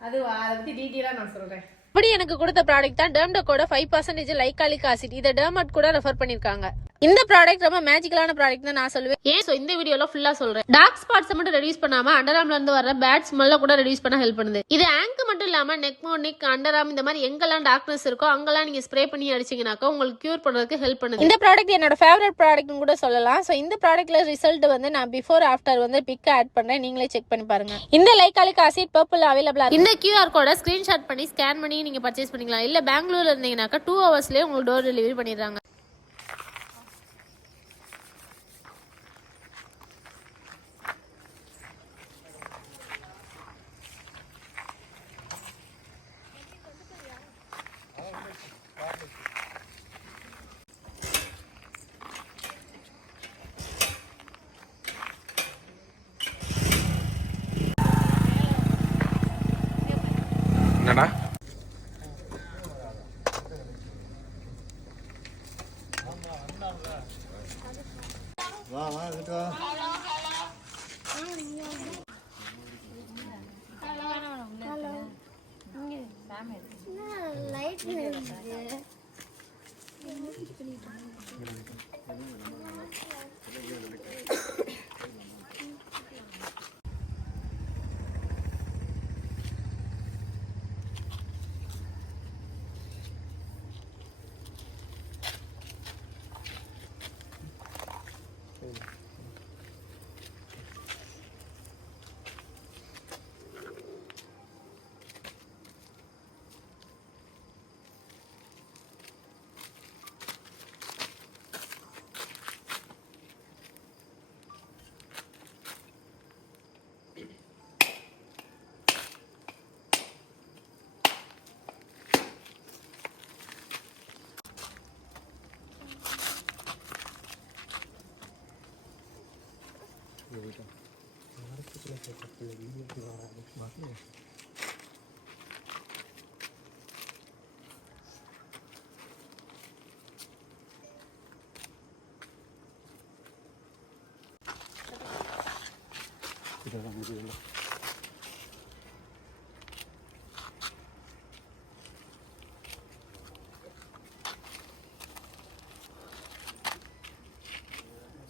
அது அதை பத்தி டீட்டெயிலா நான் சொல்றேன். இப்படி எனக்கு கொடுத்த ப்ராடக்ட் தான் டெர்ம்டோக்கோட ஃபைவ் பர்சன்டேஜ் லைக்காலிக் ஆசிட் இதை டேர்மட் கூட ரெஃபர் பண்ணியிருக்காங்க இந்த ப்ராடக்ட் ரொம்ப மேஜிக்கலான ப்ராடக்ட் தான் நான் சொல்லுவேன். ஏன்? ஸோ இந்த வீடியோல ஃபுல்லா சொல்றேன். டார்க் ஸ்பாட்ஸ் மட்டும் ரெடியூஸ் பண்ணாம அண்டர்ஆர்ம்ல இருந்து வர பேட் ஸ்மெல்ல கூட ரெடியூஸ் பண்ண ஹெல்ப் பண்ணுது. இது ஆங்க் மட்டும் இல்லாம நெக் நெக் அண்டர்ஆர்ம் இந்த மாதிரி எங்கெல்லாம் டார்க்னஸ் இருக்கோ அங்கெல்லாம் நீங்க ஸ்ப்ரே பண்ணி அடிச்சீங்கன்னாக்கா உங்களுக்கு கியூர் பண்றதுக்கு ஹெல்ப் பண்ணுது. இந்த ப்ராடக்ட் என்னோட ஃபேவரட் ப்ராடக்ட்னு கூட சொல்லலாம். ஸோ இந்த ப்ராடக்ட்ல ரிசல்ட் வந்து நான் பிஃபோர் ஆஃப்டர் வந்து பிக் ஆட் பண்றேன். நீங்களே செக் பண்ணி பாருங்க. இந்த லைக்காலிக் ஆசிட் பர்பிள் அவைலபிளா இந்த கியூஆர் கோட ஸ்கிரீன்ஷாட் பண்ணி ஸ்கேன் பண்ணி நீங்க பர்ச்சேஸ் பண்ணிக்கலாம். இல்ல பெங்களூர்ல இருந்தீங்கன்னாக்கா டூ ஹவர்ஸ்லயே உங்களுக்கு டோர் டெலிவரி பண்ணிடுறாங்க. லைட் இருக்கு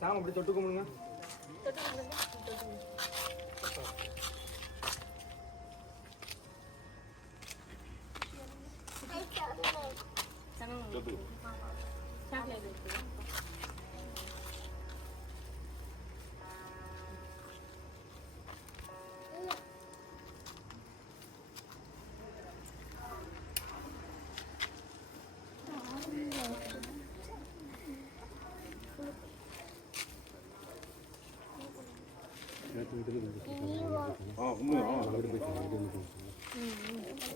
சாமி அப்படி தொட்டு கும்பிடுங்க.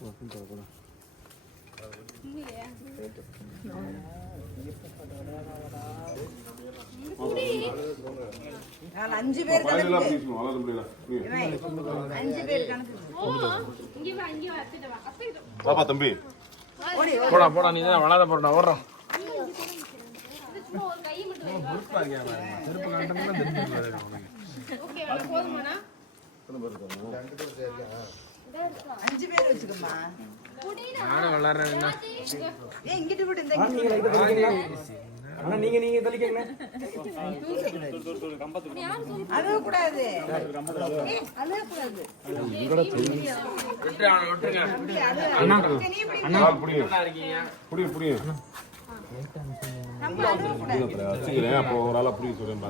golden cracker அஞ்சு பேர் பாப்பா தம்பி. போடா போடா நீ தான் வளாத போடா ஓடுறோம் அஞ்சு பேர் வச்சுக்கோமா நானும் விளாட்றேன் ஏன் இங்கிட்டு விட்டு இந்த ஆனா நீங்க நீங்க தள்ளிக்கங்க அழுவ கூடாது. ஏய், அழுவ கூடாது. விட்டு அவனை விட்டுருங்க. அழுவ. நீ இப்படி அண்ணா புடிங்க. புடிங்க புடிங்க. அப்போ ஒரு ஆளா புரிய சொல்றேன்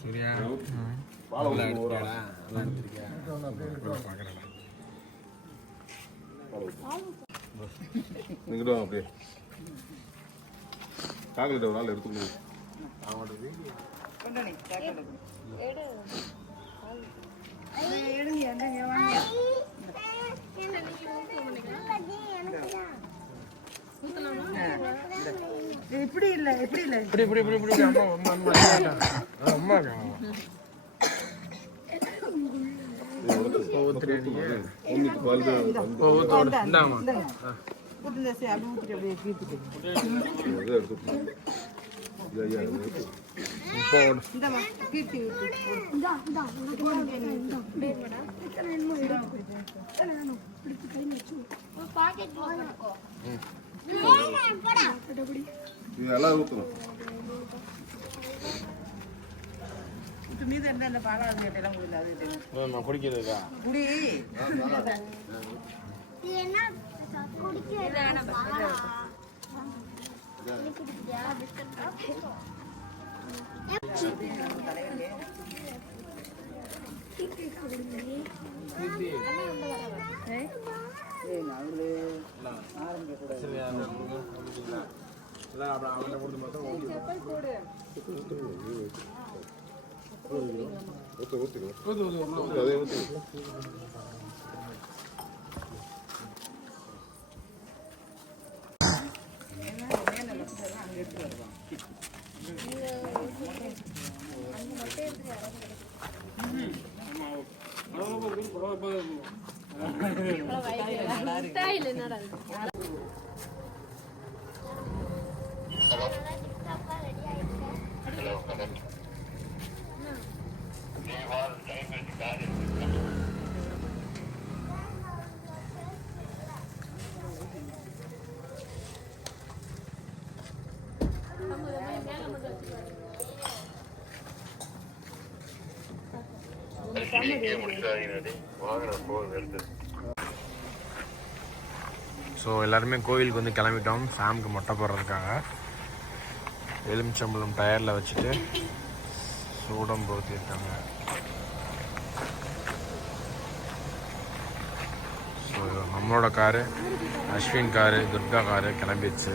சூர்யா? வாழை ஊத்துங்க பாக்குறேன் வாங்க அப்படியே. சாக்லேட் ஒரு நாள் எடுத்துக்கணும் இப்படி இல்ல இப்படி இல்ல. இப்படி இப்படி இப்படி இப்படி. அம்மா. அம்மா அம்மா. கேட்டான். ஆ, அம்மா கேட்டான். இன்னைக்கு பல்து ஓ, ஊத்து, ஊத்து. இந்தாம்மா. ஊத்து இந்த சே- அப்படி ஊத்திட்டு அப்படியே கீழ்த்துட்டு இதை எடுத்துக்கணும் இது ஐயா இது எடுத்து. இப்போ ஓடு. இந்தம்மா கீர்த்தி ஊத்து இது எல்லாம் ஊற்றணும் ஊத்து மீது என்ன இந்த பாலாவது எல்லாம் கொடுல அது குடிக்கிறதுக்கா? குடி. இது என்ன குடிக்க அதே குடிக்கிறியா பிஸ்கட் எல்லாம் ஸோ எல்லாருமே கோவிலுக்கு வந்து கிளம்பிட்டோம். சாமுக்கு மொட்டை போடுறதுக்காக. எலுமிச்சம்பழம் டயரில் வச்சுட்டு சூடம் பொருத்திருக்காங்க நம்மளோட car Ashwin car Durga car கிளம்பிடுச்சு.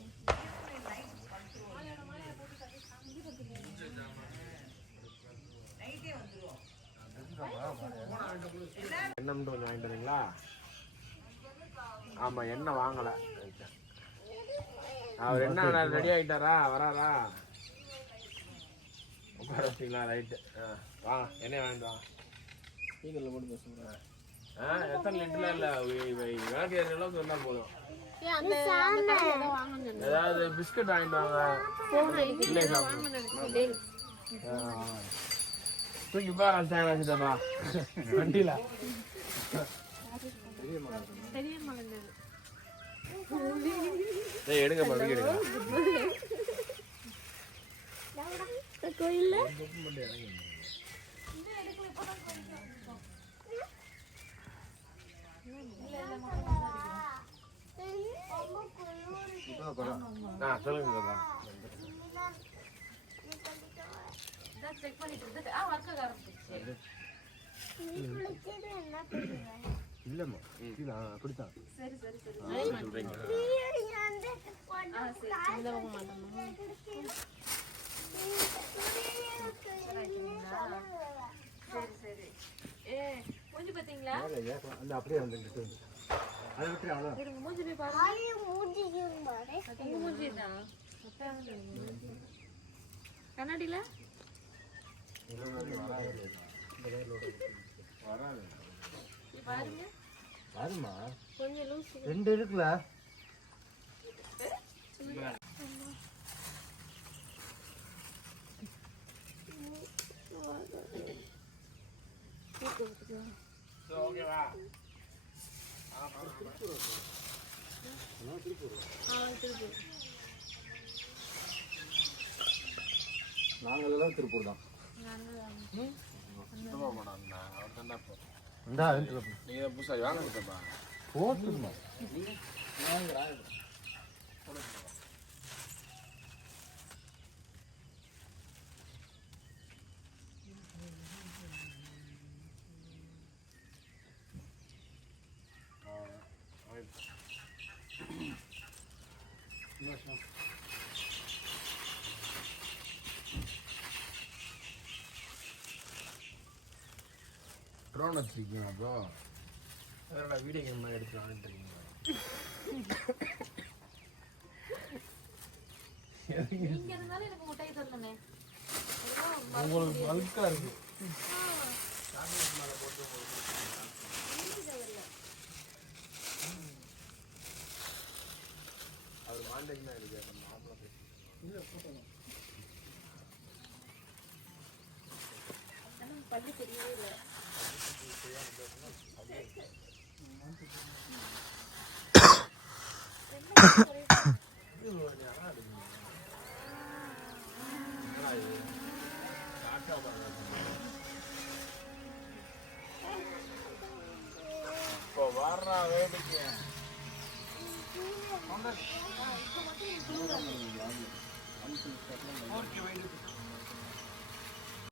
எண்ணெய் மட்டும் கொஞ்சம் வாங்கிட்டு வரீங்களா ஆமாம் எண்ணெய் வாங்கலை. அவர் என்ன ரெடி ஆகிட்டாரா வராரா? உட்கார வச்சிங்களா ரைட்டு. ஆ வாங்க எண்ணெய் வாங்கிட்டு வாங்க நீங்கள் மட்டும் பேசுங்க. ஆ எத்தனை லிட்டர்லாம் இல்லை? விளக்கு ஏற அளவுக்கு இருந்தால் போதும். ஏதாவது பிஸ்கட் வாங்கிட்டு வாங்க. தூக்கி பாரு தேங்காய் வண்டியில். ஏய் எடுங்க மறுபடியும் எடுங்க. சொல்லுங்க இல்லம்மா. கீழே அப்படித்தான். வந்து உடம்பு காசு குடிக்கணும். நீ ஏ மூஞ்சி பாத்தீங்களா அந்த அப்படியே வந்துட்டு அதை விட்டு அவ்வளோ இருங்க மூஞ்சி போய் பாரு ஆளு மூஞ்சிக்கும் பாரு. உங்க மூஞ்சி தான் கண்ணாடியில? பாருங்க. வருமா? ரெண்டு இருக்குல்ல? நாங்கள் எல்லாம் திருப்பூர் தான். இந்தா நீங்க புதுசாக வாங்க கிட்டப்பா போட்டுமா ட்ரோன் வச்சிருக்கீங்க ப்ரோ அதோட வீடியோ கேம் மாதிரி எடுத்து வாங்கிட்டு இருக்கீங்க நீங்க இருந்தாலும் எனக்கு முட்டையை தரணுமே உங்களுக்கு பல்கா இருக்கு. அவர் மாண்டேக்கு தான் இருக்கு நம்ம பேசி தெரியவே இல்லை. இப்போ வர்றா வேடிக்கை ஓகே